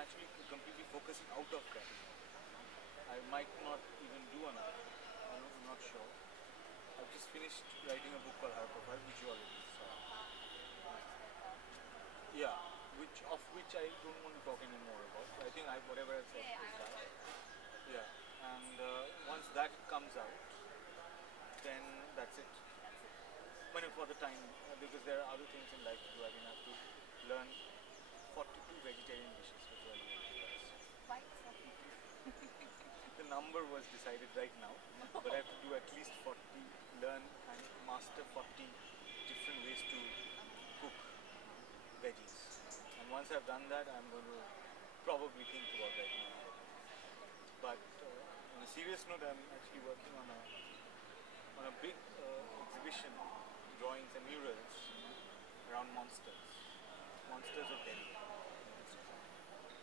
actually completely focusing out of graphic novel. I might not even do another book. I'm not sure. I've just finished writing a book called Higher Profile, which you already saw. Yeah, which I don't want to talk anymore about. I think whatever I've said is that. Yeah, and once that comes out, then that's it. But for the time, because there are other things in life to do. I mean, I have to learn 42 vegetarian dishes before I go to the US. Why 42? The number was decided right now, but I have to do at least 40, learn and master 40 different ways to cook veggies. And once I've done that, I'm going to probably think about writing another book. But on a serious note, I'm actually working on a big exhibition, drawings and murals around monsters of Delhi.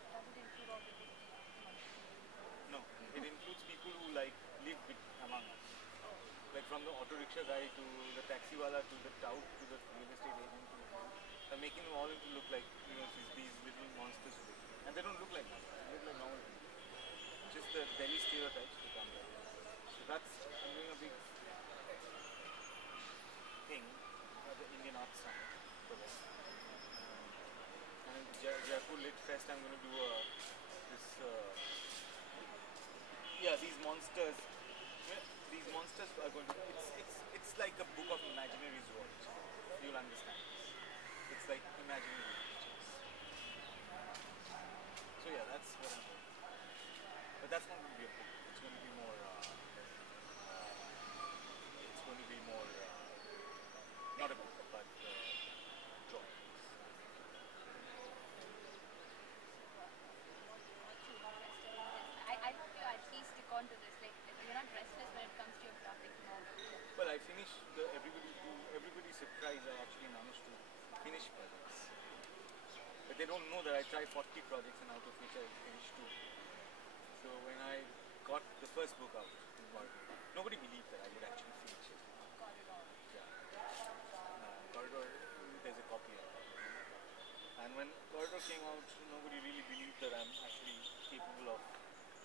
Does it include all the big No, it includes people who like live among us. Like from the auto rickshaw guy to the taxiwala to the tout to the real estate agent to I'm making them all into look like these little monsters, and they don't look like monsters. They look like normal people. Just the Delhi stereotypes become like. So that's I'm doing a big thing at the Indian Arts Summit for them. And in the Jaipur Lit Fest, I'm going to do these monsters. These monsters are going to. It's like a book of imaginary zoology. You'll understand this. It's like imaginary creatures. So yeah, that's what I'm doing. But that's not going to be a book. It's going to be more. It's going to be more. Not a book, but drawings. I hope you at least stick on to this. Like you're not restless when it comes to your graphic novel. Well, I finished everybody's surprise. I actually managed to finish projects, but they don't know that I tried 40 projects and out of which I finished 2. So when I got the first book out in Corridor, nobody believed that I would actually finish it. Yeah. Corridor, there's a copy of it. And when Corridor came out, nobody really believed that I'm actually capable of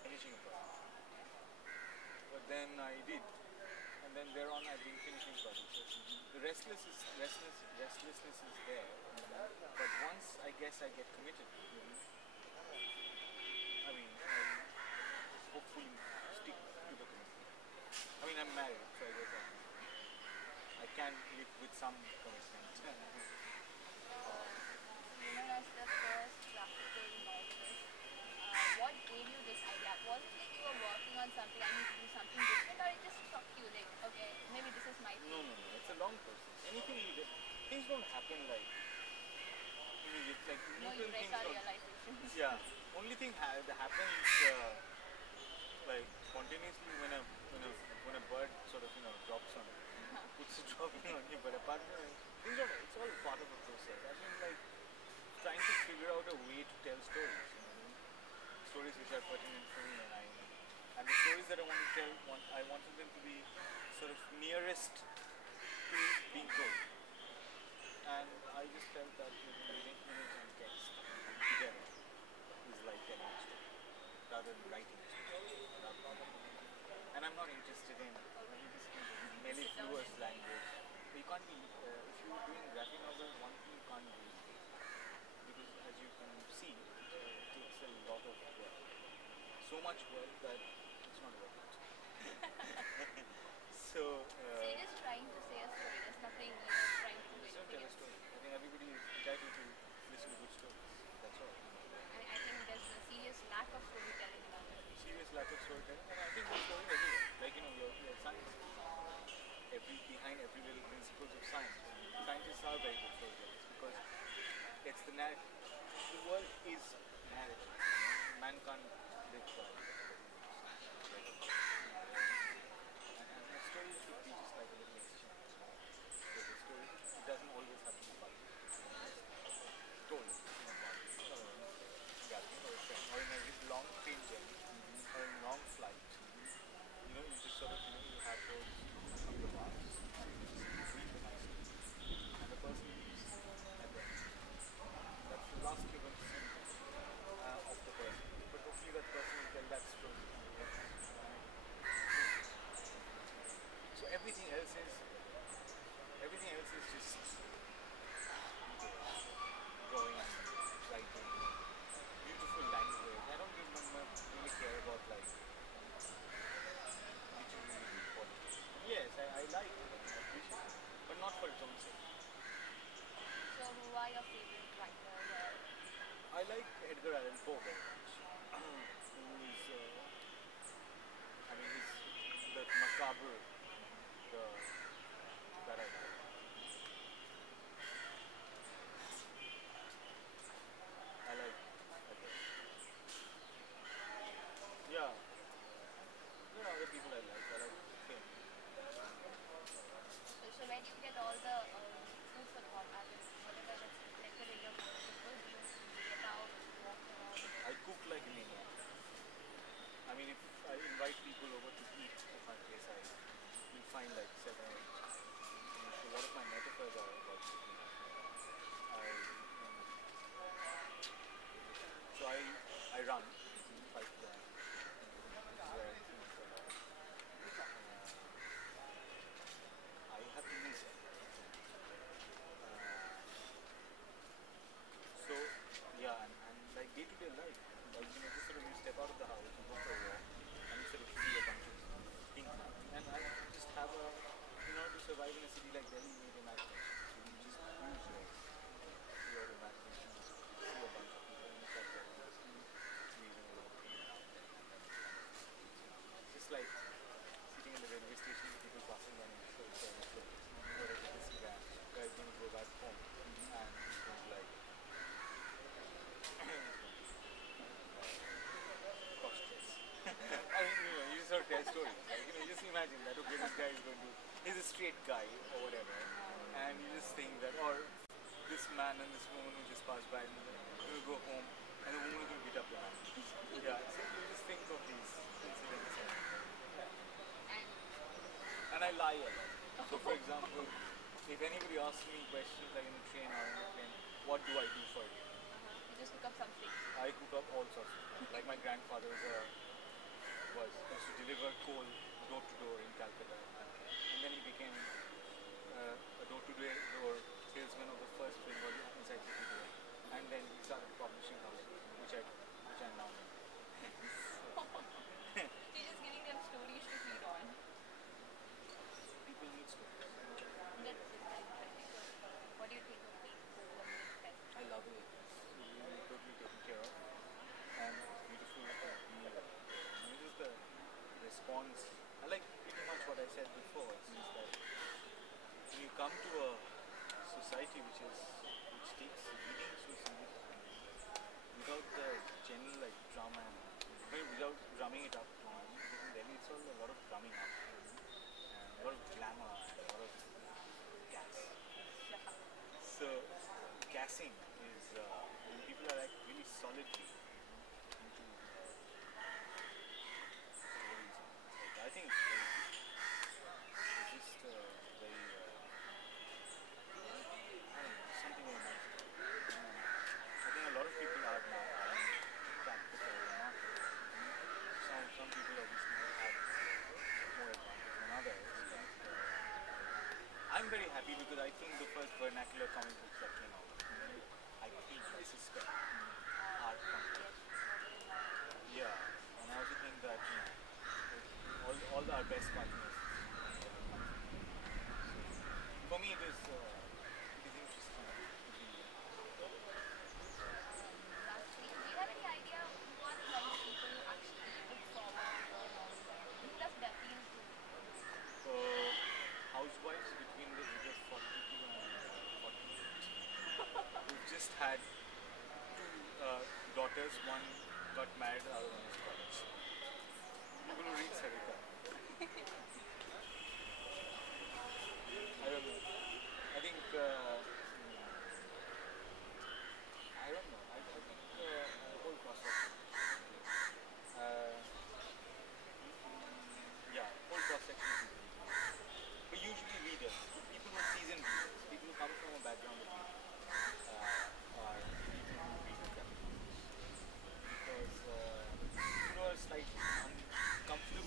finishing a project. But then I did. And then thereon I've been finishing projects. The restlessness is there. But once I guess I get committed, I mean, I hopefully stick to the commitment. I mean, I'm married, so I guess I can live with some commitment. Known as the first graphical novelist, what gave you this idea? Was it like you were working on something, I need to do something different, or it just struck you like, okay, maybe this is my thing? No. It's a long process. Anything you do, things don't happen like immediate. Like No, you things our don't. realizations. Yeah. Only thing happens like spontaneously when a bird sort of drops on you, puts a dropping on you. But apart from it, things don't. It's all part of a process. I mean, like trying to figure out a way to tell stories. Stories which are pertinent for me, and the stories that I want to tell, I wanted them to be sort of nearest to being told. And I just felt that using image and text together is like telling a story rather than writing a story. And I'm not interested in mellifluous language. You can't be, if you're doing graphic novel, one thing you can't do, because as you can see, it takes a lot of work. So much work that it's not worth it. So you're just trying to say a story. There's nothing you're trying to do. It's not tell a story. I think everybody is entitled to listen to good stories. That's all. I think there's a serious lack of storytelling in our country. Serious lack of storytelling, and I think there's stories everywhere. Like your science. Behind every little principles of science, scientists are very good storytellers because it's the narrative. The world is narrative. Man can't live by and a story should be just like a little exchange. So the story, it doesn't always have to be public. Told in a party or in a gathering or a friend or in a long train journey or in a long flight. You just sort of you have those couple of hours. You just brief a nice story, and the person leaves at the end. That's the last you're going to see of the like Edgar Allan Poe very much, who is, I mean, he's the macabre, the that I like. I like Edgar. Yeah, there are other people I like. I like him. So where do you get all the food for thought, as in whatever gets reflected in your photos? Do you get out, walk around? I cook like a maniac. I mean, if I invite people over to eat at my place, you'll find like seven or eight. A lot of my metaphors are about cooking. So I run 5 km. This is where I think a lot. I have music. So yeah, and like day to day life, like just sort of you step out of the house, you go for a walk, and you sort of see a bunch of things happening. And I just have in order to survive in a city like Delhi, you need imagination. So you just use your imagination to see a bunch of people, and it's like walking the street, waving a little thing around, and then you kind of just like sitting in the railway station with people passing by and you sort of saying, okay, whatever this guy is going to go back home, and he's going to like cross-dress. I mean, you just sort of tell stories. Like, you just imagine that, okay, this guy is going to, he's a straight guy or whatever, and you just think that, or this man and this woman will just pass by and will go home, and the woman is going to beat up the man. Yeah, so you just think of these incidents. And And I lie a lot. So, for example, if anybody asks me questions like in a train or in a plane, what do I do for you? you just look up something. I cook up all sorts of things. Like my grandfather used to deliver coal door to door in Calcutta, and then he became a door to door salesman of the first Bengali encyclopedia, and then he started a publishing house, which I now know. You're just giving them stories to feed on. People need stories. That's interesting. So, what do you think of being Kovalam Fest? I love it. It's really totally taken care of, and it's beautiful to be here. Just the response. I like pretty much what I said before. Is that when you come to a society which takes reading so seriously, without the general like drama and without drumming it up too much, because in Delhi it's all a lot of drumming up and a lot of glamour and a lot of gas. So gassing is when people are like really solidly into stories. Like, I think it's very good. It's just very I don't know, something very nice about it. I think a lot of people are now practical and market. Some people obviously will have more advantage than others, but I'm very happy because I think the first vernacular comic books that came out, I suspect, are from here. Yeah, and I also think that all our best cartoonists come from here. So for me, it is interesting to be Lastly, do you have any idea who are the kind of people who actually look forward to your novels and everything? Who does they appeal to? housewives between the age of 42 and 48 who just had two daughters. One got married, the other one is college. People who read Sarika. I don't know. I think I don't know. I think whole cross section. Uh, yeah, whole cross section of people. But usually readers, people who are seasoned readers, people who come from a background of reading, are people who read graphic novels because people who are slightly uncomfortable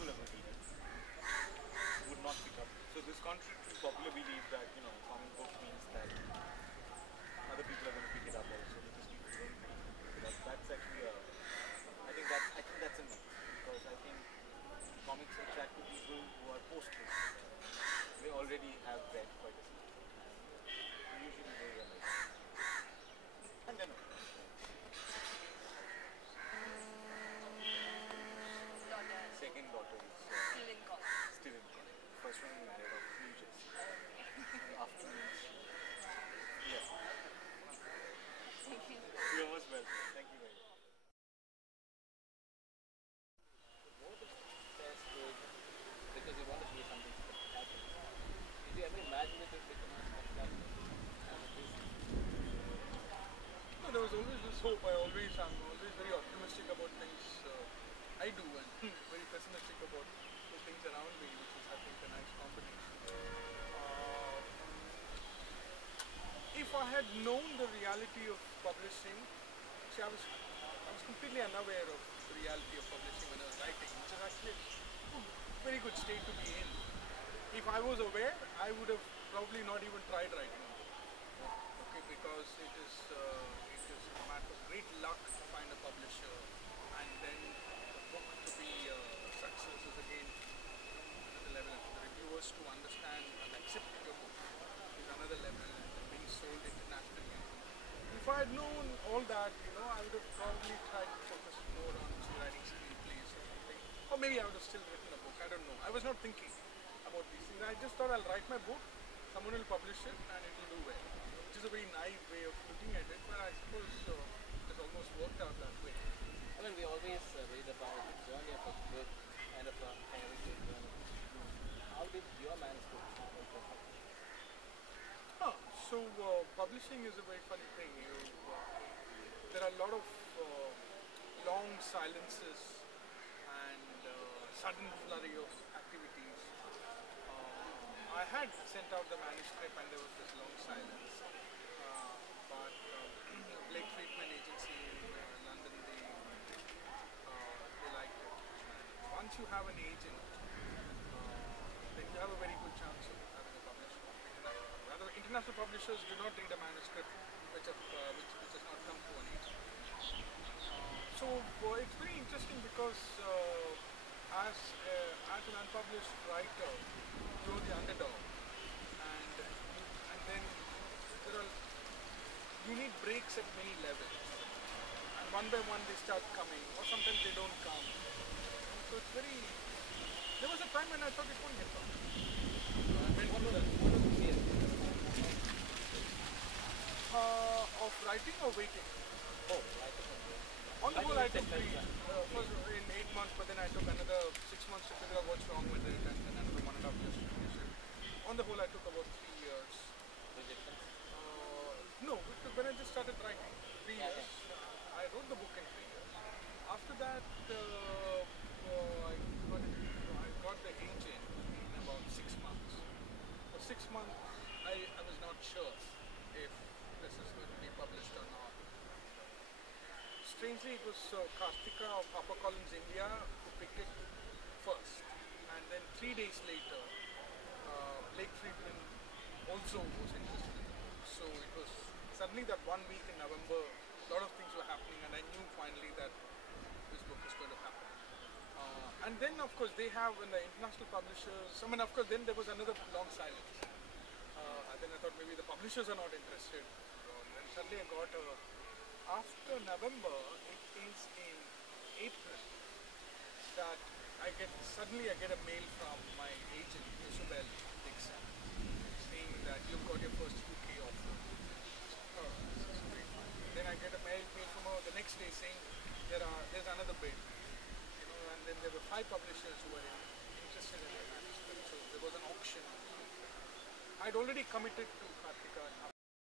didn't come. First one in head of New Jersey. And afterwards, yeah. Thank you. You're most welcome. Thank you very much. What is test good because you want to do something spectacular? Did you ever imagine it would become as spectacular as it is? No, there was always this hope. I'm always very optimistic about things I do and very pessimistic about the things around me, which is, I think, a nice combination. If I had known the reality of publishing, see, I was completely unaware of the reality of publishing when I was writing, which is actually a very good state to be in. If I was aware, I would have probably not even tried writing a book. Okay, because it is a matter of great luck to find a publisher, and then the book to be a success is again another level. And for the reviewers to understand and accept your book is another level, and then being sold internationally. If I had known all that, I would have probably tried to focus more on writing screenplays or something, or maybe I would have still written a book. I don't know. I was not thinking about these things. I just thought I'll write my book, someone will publish it, and it will do well. Which is a very naive way of looking at it, but I suppose it has almost worked out that way. I mean, we always read about the journey of a good kind of a fairy tale journey. How did your manuscript travel to publishing? So publishing is a very funny thing. There are a lot of long silences and sudden flurry of activities. I had sent out the manuscript and there was this long silence. But Blake Friedman agency in London, they liked it. And once you have an agent, then you have a very good chance of having a publisher, international publisher. Rather, international publishers do not read a manuscript which has not come through an agent. So it's very interesting because as an unpublished writer, you're the underdog, and then there are you need breaks at many levels, and one by one they start coming, or sometimes they don't come. And so it's very. There was a time when I thought it won't get published. What was the fear? Of writing or waiting. Oh, writing and writing. On the whole, I took Writing three. is First in 8 months, but then I took another 6 months to figure out what's wrong with it, and then another 1.5 years to finish it. On the whole, I took about 3 years. rejections. No, because when I just started writing, 3 Yeah, years. I wrote the book in 3 years. After that, I got the agent in about 6 months. For 6 months, I was not sure if this is going to be published or not. Strangely, it was Karthika of HarperCollins India who picked it first, and then 3 days later, Blake Friedman also was interested in the book. So it was suddenly that 1 week in November, a lot of things were happening, and I knew finally that this book was going to happen. And then, of course, they have, when the international publishers, of course, then there was another long silence. And then I thought maybe the publishers are not interested. And suddenly I got after November, it is in April that suddenly I get a mail from my agent, Isabel Dixon, saying that you've got your first UK offer. Oh, this is great. Then I get a mail from her the next day saying there's another bid. And then there were 5 publishers who were interested in the manuscript. So there was an auction. I'd already committed to Karthika and